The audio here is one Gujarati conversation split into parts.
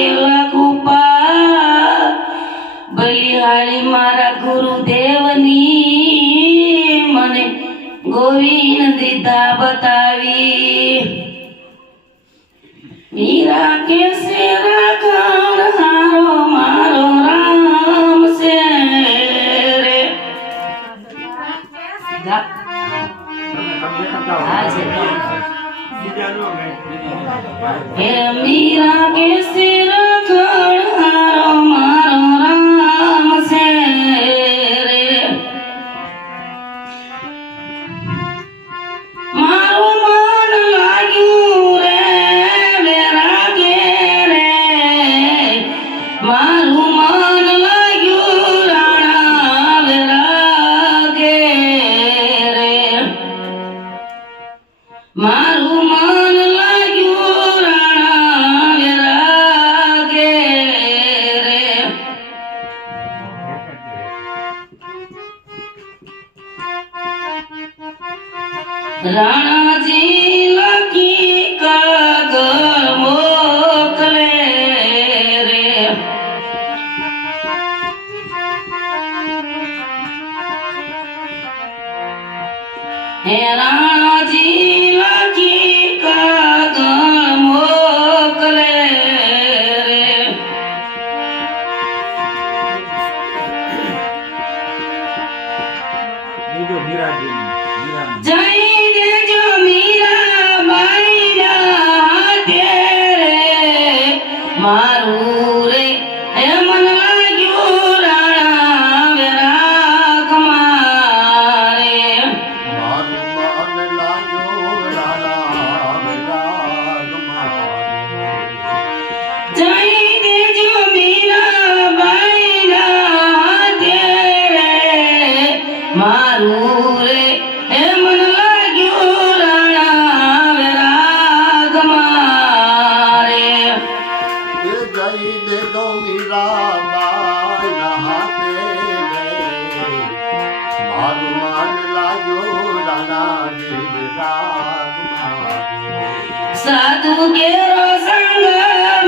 કેલા કૃપા બલિહાળી મારા ગુરુદેવની મને ગોવિંદ દીધા બતાવી મીરા કે સેરા કાળ હારો મારો રામ છે રે હે મીરા કે સેરા કાળ હારો મારો રામ છે રે મારું મન લાગ્યું રે વેરાગે રે મારું મન લાગ્યું રાણા વેરાગે રે મારું મન લાગ્યું રાણા વેરાગે રે રાણાજી લખી કાગળ મોકલે રે હે રાણાજી લખી કાગળ મોકલે રે જય દેજો મીરાબાઈના હાથે રે મારું રે હે મન લાગ્યું રાણા વેરાગ મારે જય દેજો મીરાબાઈના હાથે રે મારું રે હે મન લાગ્યું રાણા વેરાગ મારે સાધુ કેરો સંગ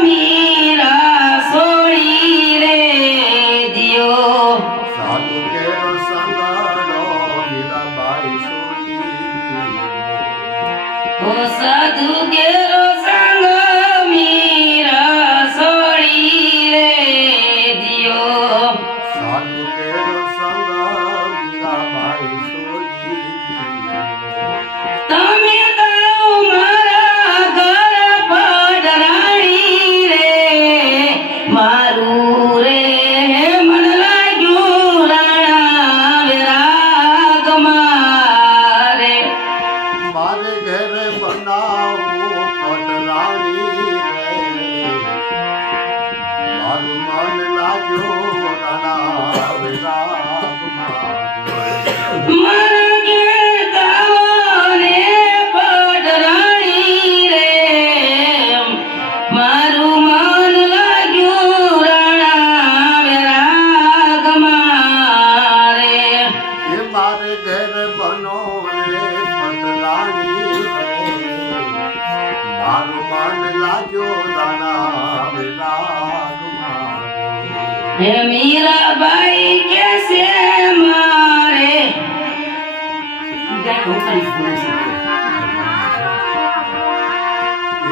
મીરા સોળી રે દિયો ઓ સાધુ કેરો સંગ મીરા સોળી રે દિયો તમે તો મારા ઘર પધરાણી રે મારું રે હે મન લાગ્યું રાણા વેરાગ મારે મારે ઘરે બનાવો પટરાણી રે મારું મન લાગ્યું રાણા વિરાગ મારા ઘેર ગાવાને પધરાણી રે મારું મન લાગ્યું રાણા વેરાગ મારે એ મારે ઘરે બનો રે પટરાણી રે મારું મન લાગ્યું રાણા વિરાગ હે મીરાબાઈ કે છે મારે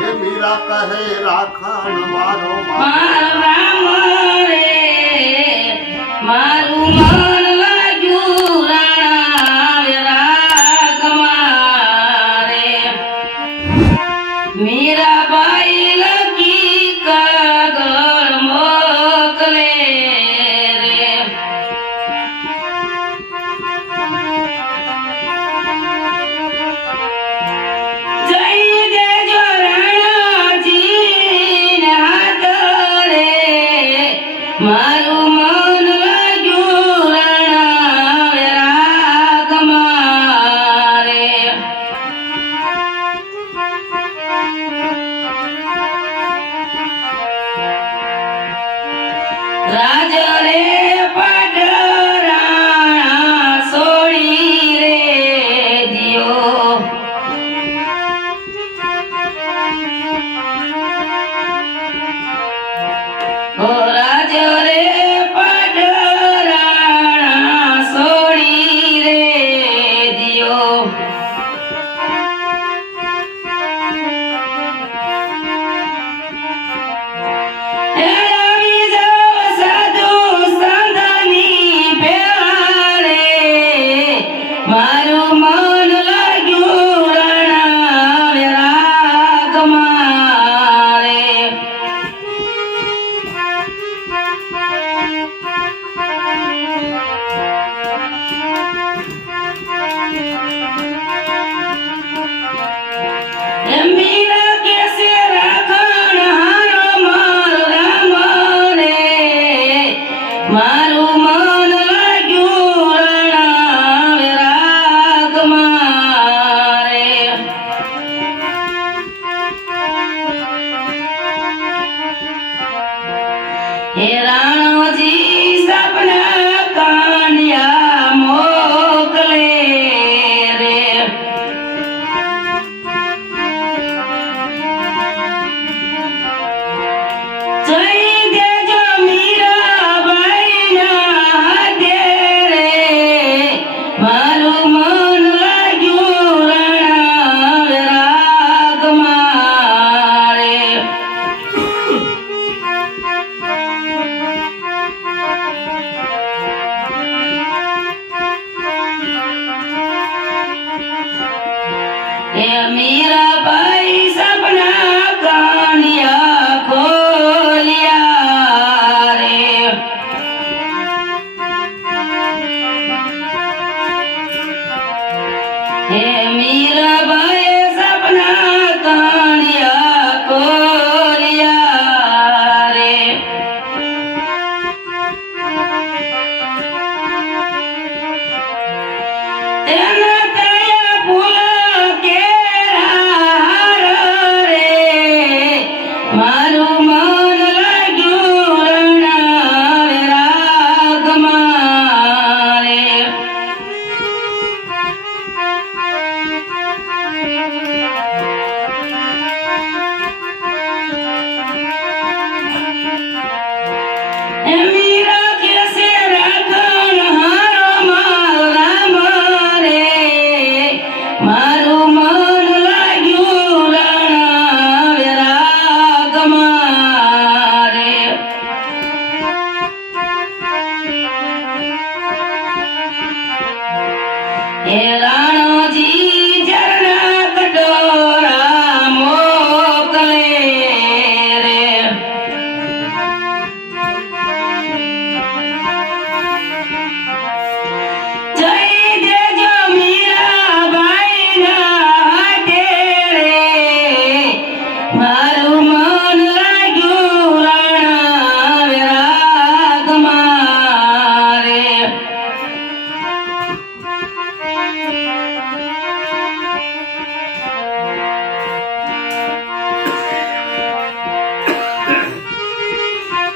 એ મીરા કહે રાખણ મારો મારો રામ રે મારું મન લાગ્યું રાણા વેરાગ મારે મીરાબાઈ લખી કાગળ મોકલે રે જય દેજો રાણાજી હાથ રે હે રાણોજી સપના કાનિયા મોકલે રે જઈ દેજો મીરાબાઈના હાથે રે મારું મન લાગ્યું રાણા રાગમાં રે હે મીરાબાઈ સપના કાનિયા ખોલ્યા રે હે મીરાબાઈ સપના કાનિયા ખોલ્યા રે તેના તયા ફૂલ કેરા રે મારું મન લાગ્યું રાણા રાગમાં રે મીરા કેસે રાખણ હારો મારો રામ રે મારું મન લાગ્યું રાણા રાગમાં રે હે રાણોજી ઝરના કટોરા મોકલે રે જઈ દેજો મીરાબાઈના હાથે રે મારું મન લાગ્યું રાણા રાગમાં રે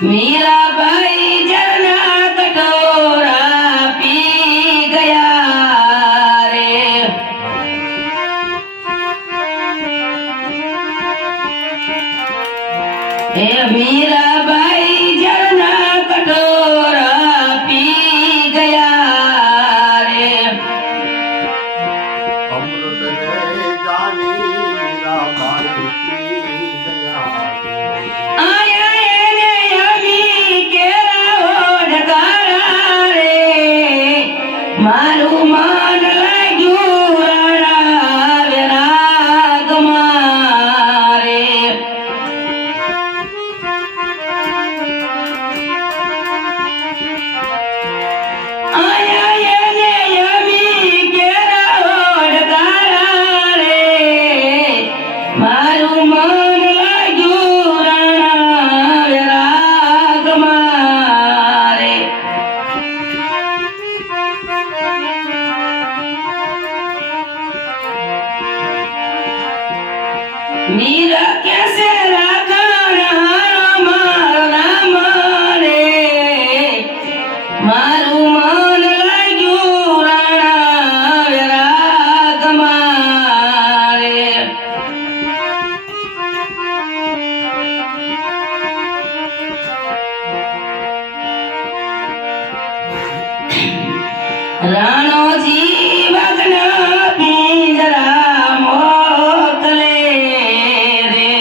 મીરાબાઈ ઝરના કટોરા પી ગયા રે હે મીરાબાઈ ઝરના કટોરા પી ગયા રે અમૃત રે જાની મીરાબાઈ પી ગયા આયા એને અમી કેરા ઓઢકારા રે મારું મન લાગ્યું રાણા રાગમાં રે આયા એને અમી કેરા ઓઢકારા રે મારું મન લાગ્યું રાણા રાગમાં રે મીરા કેસે રાખણ હારો મારો રામ રે મારું મન લાગ્યું રાણા રાગમાં રે રાણોજી વાગના પિંજરા મોકલે રે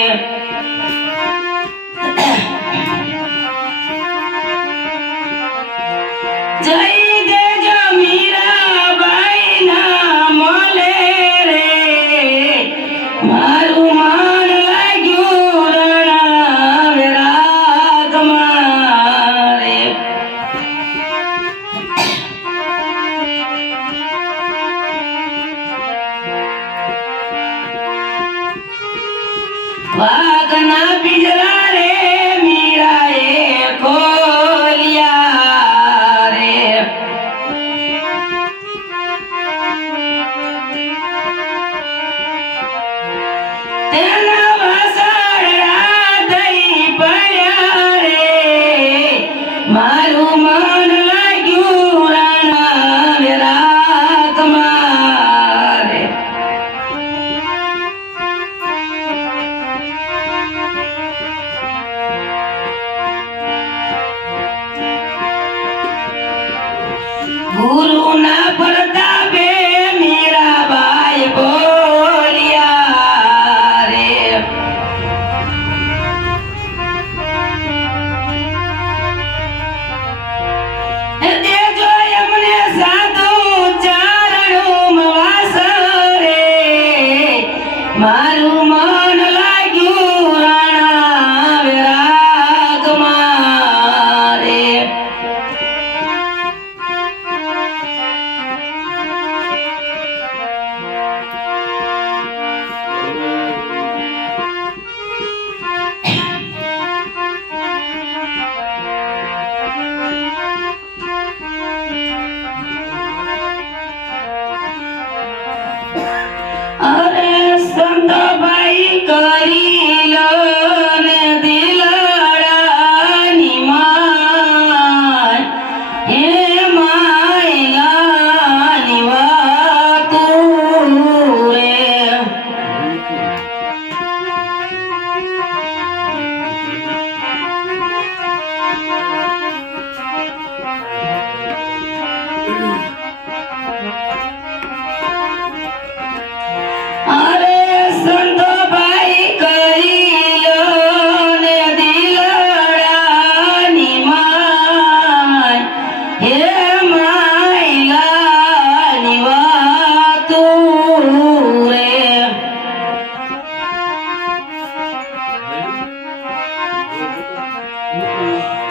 જઈ દેજો મીરાબાઈના મોલે રે મારું મન લાગ્યું રાણા રાગમાં રે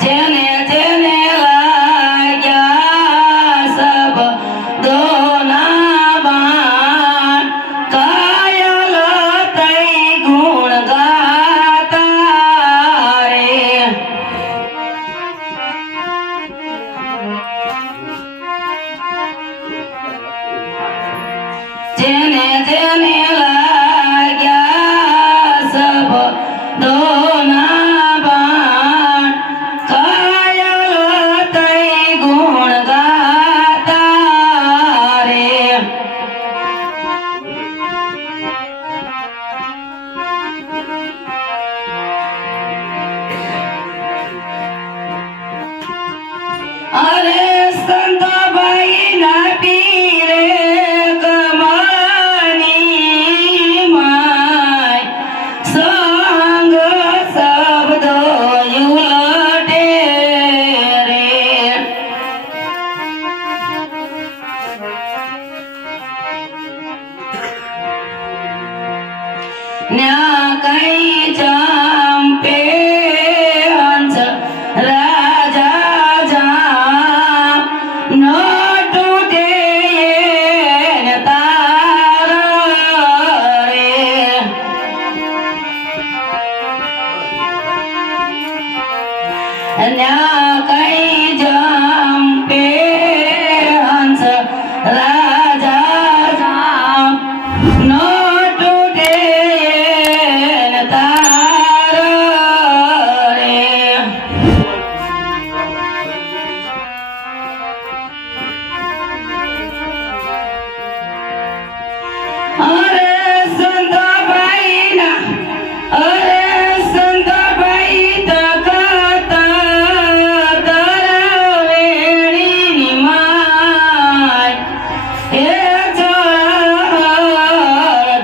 જેને જેને લાગ્યા શબ્દોના બાણ, કાયલ થઈ ગુણ ગાતા રે. જેને જેને લાગ્યા શબ્દોના બાણ, કાયલ થઈ ગુણ ગાતા રે. અરે સંતભાઈ ના પીરે કમાની માય, સંગ શબ્દો ઉલટે રે. ન્યા કઈ ચંપે હંસ રાજા જામ, ન તૂટે એને તાર રે. ન્યા કઈ જંપે હંસ રાજા જામ, ન તૂટે એને તાર રે. અરે સંતભાઈના, અરે સંતભાઈ તકતા તરવેણીની માય, હે જળ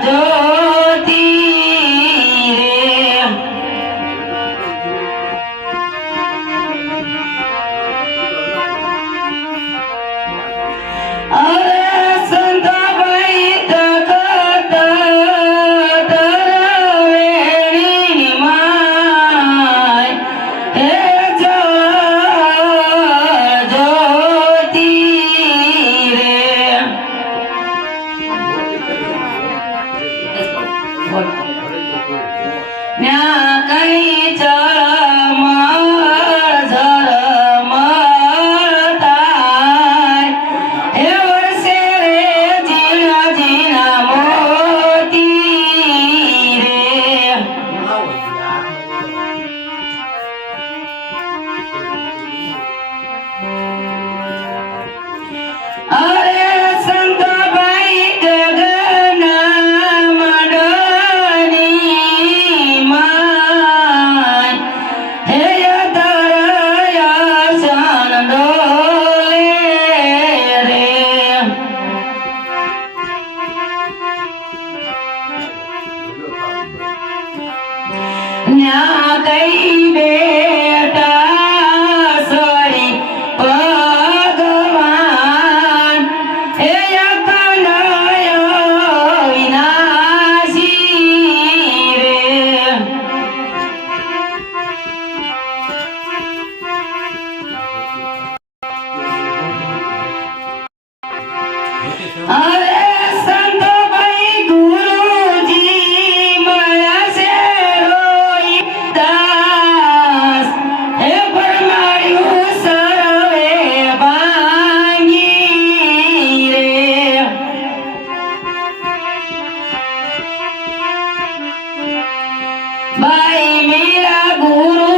જ્યોતિ રે. અરે સંતભાઈ તકતા તરવેણીની માય, હે જળ જ્યોતિ રે. ન્યા કઈ ચળમળ ઝરમળ થાય, હે વર્ષે રે ઝીણા ઝીણા મોતી રે. અરે સંતભાઈ ગગના મંડળની માય, હે તરયસન ડોલે રે. ન્યા કઈ બેટા સોરી ભગવાન, હે કનૈયો વિનાશી રે. અરે સંતભાઈ ગુરુજી મળ્યા છે રોઈ દાસ, હે પરમાડ્યું સર્વે ભાંગી રે. ભાઈ મેરા ગુરુ